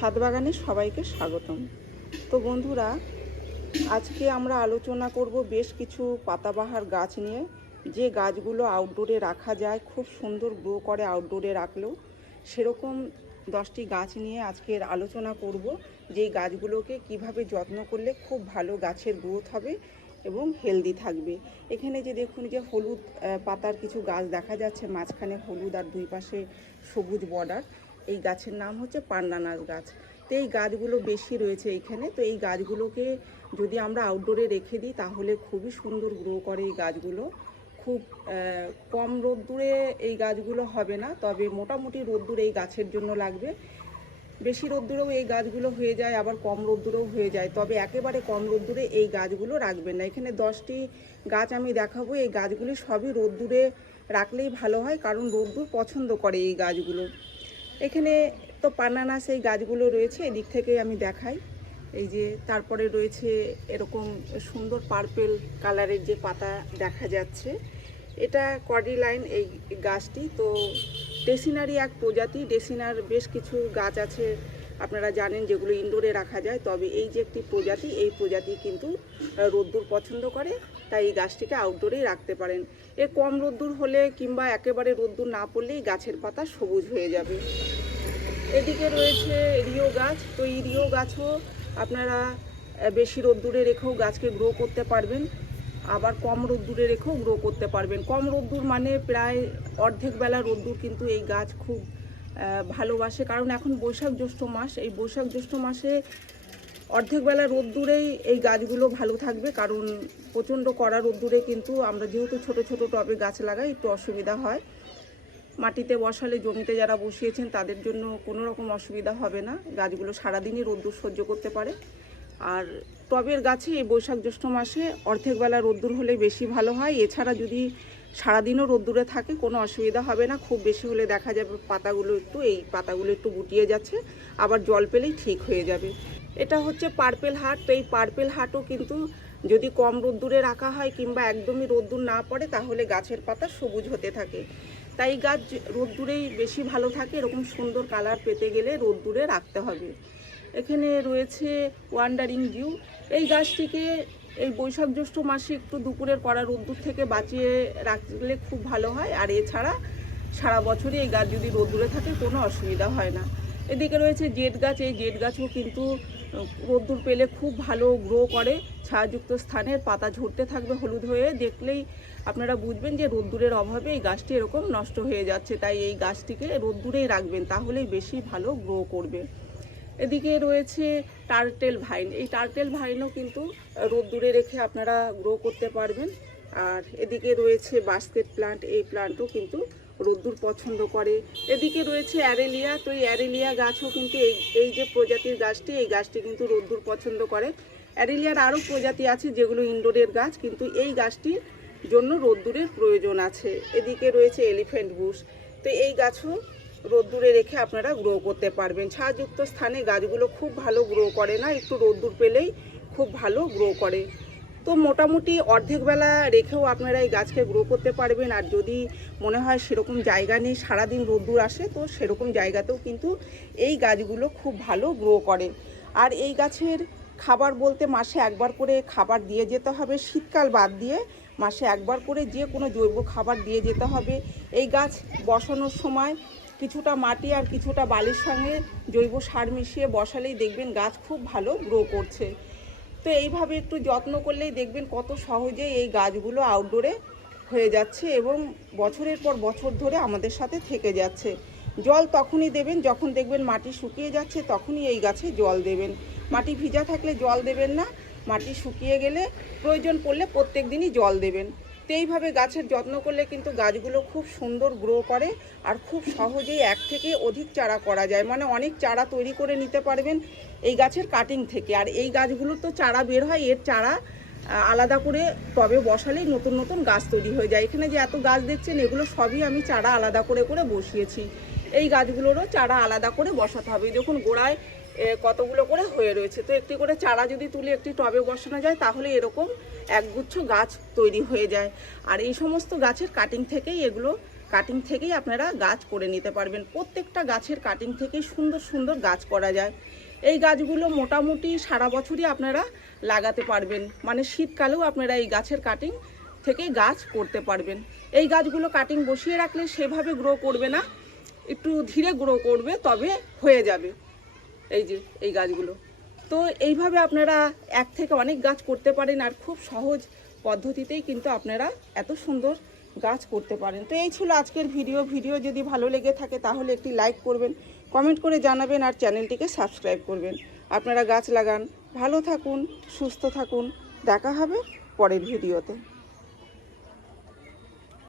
ছাদ বাগানে সবাইকে স্বাগতম। তো বন্ধুরা, আজকে আমরা আলোচনা করব বেশ কিছু পাতাবাহার গাছ নিয়ে। যে গাছগুলো আউটডোরে রাখা যায়, খুব সুন্দর গ্রো করে আউটডোরে রাখলেও সেরকম দশটি গাছ নিয়ে আজকের আলোচনা করব। যে গাছগুলোকে কীভাবে যত্ন করলে খুব ভালো গাছের গ্রোথ হবে এবং হেলদি থাকবে। এখানে যে দেখুন, যে হলুদ পাতার কিছু গাছ দেখা যাচ্ছে, মাঝখানে হলুদ আর দুই পাশে সবুজ বর্ডার এই গাছের নাম হচ্ছে পান্নানাস গাছ। তো এই গাছগুলো বেশি রয়েছে এইখানে তো এই গাছগুলোকে যদি আমরা আউটডোরে রেখে দিই, তাহলে খুবই সুন্দর গ্রো করে এই গাছগুলো। খুব কম রোদ্দুরে এই গাছগুলো হবে না, তবে মোটামুটি রোদ্দুর এই গাছের জন্য লাগবে। বেশি রোদ্দুরেও এই গাছগুলো হয়ে যায়, আবার কম রোদ্দুরেও হয়ে যায়। তবে একেবারে কম রোদ্দুরে এই গাছগুলো রাখবেন না। এখানে দশটি গাছ আমি দেখাবো। এই গাছগুলি সবই রোদ্দুরে রাখলেই ভালো হয়, কারণ রোদ্দুর পছন্দ করে এই গাছগুলো। এখানে তো পানানাস এই গাছগুলো রয়েছে, এদিক থেকে আমি দেখাই। এই যে তারপরে রয়েছে এরকম সুন্দর পার্পেল কালারের যে পাতা দেখা যাচ্ছে। এটা কর্ডিলাইন এই গাছটি, তো ডেসিনারি এক প্রজাতি ডেসিনার বেশ কিছু গাছ আছে আপনারা জানেন যেগুলো ইনডোরে রাখা যায়, তবে এই যে একটি প্রজাতি, এই প্রজাতি কিন্তু রোদ্দুর পছন্দ করে। তাই এই গাছটিকে আউটডোরেই রাখতে পারেন। এ কম রোদ্দুর হলে কিংবা একেবারে রোদ্দুর না পড়লেই গাছের পাতা সবুজ হয়ে যাবে। এদিকে রয়েছে রিও গাছ। তো এই রিও গাছও আপনারা বেশি রোদ্দুরে রেখেও গাছকে গ্রো করতে পারবেন। আবার কম রোদ্দুরে রেখেও গ্রো করতে পারবেন। কম রোদ্দুর মানে প্রায় অর্ধেক বেলা রোদ্দুর কিন্তু এই গাছ খুব ভালোবাসে। কারণ এখন বৈশাখ জ্যৈষ্ঠ মাস। এই বৈশাখ জ্যৈষ্ঠ মাসে অর্ধেক বেলা রোদ্দুরেই এই গাছগুলো ভালো থাকবে, কারণ প্রচণ্ড কড়া রোদ্দুরে কিন্তু আমরা যেহেতু ছোট ছোট টবে গাছ লাগাই, একটু অসুবিধা হয়। মাটিতে বসালে জমিতে যারা বসিয়েছেন তাদের জন্য কোনো রকম অসুবিধা হবে না। গাছগুলো সারাদিনই রোদ্দুর সহ্য করতে পারে। আর টবের গাছে এই বৈশাখ জ্যৈষ্ঠ মাসে অর্ধেক বেলা রোদ্দুর হলে বেশি ভালো হয়। এছাড়া যদি সারাদিনও রোদ্দুরে থাকে, কোনো অসুবিধা হবে না। খুব বেশি হলে দেখা যাবে পাতাগুলো একটু, এই পাতাগুলো একটু গুটিয়ে যাচ্ছে। আবার জল পেলেই ঠিক হয়ে যাবে। এটা হচ্ছে পার্পেল হাট তো এই পার্পেল হাটও কিন্তু যদি কম রোদ্দুরে রাখা হয় কিংবা একদমই রোদ্দুর না পড়ে, তাহলে গাছের পাতা সবুজ হতে থাকে। তাই গাছ রোদ্দুরেই বেশি ভালো থাকে, এরকম সুন্দর কালার পেতে গেলে রোদ্দুরে রাখতে হবে। এখানে রয়েছে ওয়ান্ডারিং জিউ এই গাছটিকে এই বৈশাখ জ্যৈষ্ঠ মাসে একটু দুপুরের কড়া রোদ্দুর থেকে বাঁচিয়ে রাখলে খুব ভালো হয়। আর এছাড়া সারা বছরই এই গাছ যদি রোদ্দুরে থাকে, কোনো অসুবিধা হয় না। এদিকে রয়েছে জেট গাছ। এই জেট গাছও কিন্তু রোদ্দুর পেলে খুব ভালো গ্রো করে, ছায়াযুক্ত স্থানের পাতা ঝরতে থাকবে, হলুদ হয়ে দেখলেই আপনারা বুঝবেন যে রোদ্দুরের অভাবে এই গাছটি এরকম নষ্ট হয়ে যাচ্ছে। তাই এই গাছটিকে রোদ্দুরেই রাখবেন, তাহলেই বেশি ভালো গ্রো করবে। এদিকে রয়েছে টার্টেল ভাইন এই টার্টেল ভাইনও কিন্তু রোদ্দুরে রেখে আপনারা গ্রো করতে পারবেন। আর এদিকে রয়েছে বাস্কেট প্লান্ট এই প্লান্টও কিন্তু রোদ্দুর পছন্দ করে। এদিকে রয়েছে অ্যারেলিয়া। তো এই অ্যারেলিয়া গাছও কিন্তু এই এই যে প্রজাতির গাছটি, এই গাছটি কিন্তু রোদ্দুর পছন্দ করে। অ্যারেলিয়ার আরও প্রজাতি আছে যেগুলো ইনডোরের গাছ, কিন্তু এই গাছটির জন্য রোদ্দুরের প্রয়োজন আছে। এদিকে রয়েছে এলিফ্যান্ট বুশ। তো এই গাছও রোদ্দুরে রেখে আপনারা গ্রো করতে পারবেন। ছায়াযুক্ত স্থানে গাছগুলো খুব ভালো গ্রো করে না। একটু রোদ্দুর পেলেই খুব ভালো গ্রো করে। তো মোটামুটি অর্ধেক বেলা রেখেও আপনারা এই গাছকে গ্রো করতে পারবেন। আর যদি মনে হয় সেরকম জায়গা নেই, সারাদিন রোদ্দুর আসে, তো সেরকম জায়গাতেও কিন্তু এই গাছগুলো খুব ভালো গ্রো করে। আর এই গাছের খাবার বলতে মাসে একবার করে খাবার দিয়ে যেতে হবে, শীতকাল বাদ দিয়ে মাসে একবার করে যে কোনো জৈব খাবার দিয়ে যেতে হবে। এই গাছ বসানোর সময় কিছুটা মাটি আর কিছুটা বালির সঙ্গে জৈব সার মিশিয়ে বসালেই দেখবেন গাছ খুব ভালো গ্রো করছে। তো এইভাবে একটু যত্ন করলেই দেখবেন কত সহজে এই গাছগুলো আউটডোরে হয়ে যাচ্ছে এবং বছরের পর বছর ধরে আমাদের সাথে থেকে যাচ্ছে। জল তখনই দেবেন, যখন দেখবেন মাটি শুকিয়ে যাচ্ছে তখনই এই গাছে জল দেবেন। মাটি ভিজা থাকলে জল দেবেন না, মাটি শুকিয়ে গেলে প্রয়োজন পড়লে প্রত্যেক দিনই জল দেবেন। এইভাবে গাছের যত্ন করলে কিন্তু গাছগুলো খুব সুন্দর গ্রো করে আর খুব সহজেই এক থেকে অধিক চারা করা যায়। মানে অনেক চারা তৈরি করে নিতে পারবেন এই গাছের কাটিং থেকে। আর এই গাছগুলোর তো চারা বের হয়, এর চারা আলাদা করে টবে বসালেই নতুন নতুন গাছ তৈরি হয়ে যায়। এখানে যে এত গাছ দেখছেন, এগুলো সবই আমি চারা আলাদা করে করে বসিয়েছি। এই গাছগুলোরও চারা আলাদা করে বসাতে হবে। যখন গোড়ায় কতগুলো করে হয়ে রয়েছে। তো একটি করে চারা যদি তুলে একটি টবে বসানো যায়, তাহলে এরকম একগুচ্ছ গাছ তৈরি হয়ে যায়। আর এই সমস্ত গাছের কাটিং থেকেই এগুলো কাটিং থেকেই আপনারা গাছ করে নিতে পারবেন। প্রত্যেকটা গাছের কাটিং থেকেই সুন্দর সুন্দর গাছ করা যায়। এই গাছগুলো মোটামুটি সারা বছরই আপনারা লাগাতে পারবেন। মানে শীতকালেও আপনারা এই গাছের কাটিং থেকে গাছ করতে পারবেন। এই গাছগুলো কাটিং বসিয়ে রাখলে সেভাবে গ্রো করবে না। একটু ধীরে গ্রো করবে, তবে হয়ে যাবে। এই যে, এই গাছগুলো। তো এইভাবে আপনারা এক থেকে অনেক গাছ করতে পারেন আর খুব সহজ পদ্ধতিতেই কিন্তু আপনারা এত সুন্দর গাছ করতে পারেন। তো এই ছিল আজকের ভিডিও। ভিডিও যদি ভালো লেগে থাকে তাহলে একটি লাইক করবেন, কমেন্ট করে জানাবেন আর চ্যানেলটিকে সাবস্ক্রাইব করবেন। আপনারা গাছ লাগান। ভালো থাকুন, সুস্থ থাকুন। দেখা হবে পরের ভিডিওতে।